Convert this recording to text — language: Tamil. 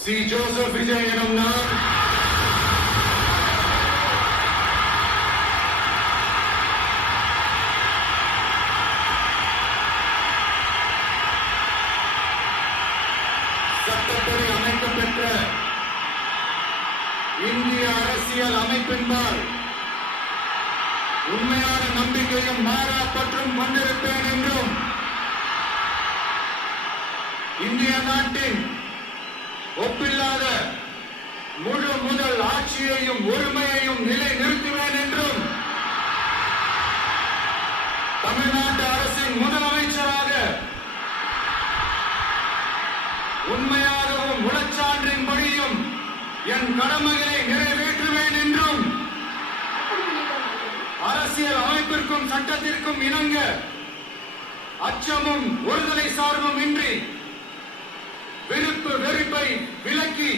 சி. ஜோசப் விஜய் எனும் நான் சட்டப்படி அமைக்கப்பெற்ற இந்திய அரசியல் அமைப்பின்பால் உண்மையான நம்பிக்கையும் மாறா பற்றும் கொண்டிருப்பேன் என்றும் இந்திய நாட்டின் ஒப்பில்லாத முழு முதல் ஆட்சியையும் ஒருமையையும் நிலை நிறுத்துவேன் என்றும் தமிழ்நாட்டு அரசின் முதலமைச்சராக உண்மையாகவும் உளச்சான்றின்படியும் என் கடமைகளை நிறைவேற்றுவேன் என்றும் அரசியல் அமைப்பிற்கும் சட்டத்திற்கும் இணங்க அச்சமும் ஒருதலை சார்பும் இன்றி விருப்பு வெறுப்பை விலக்கி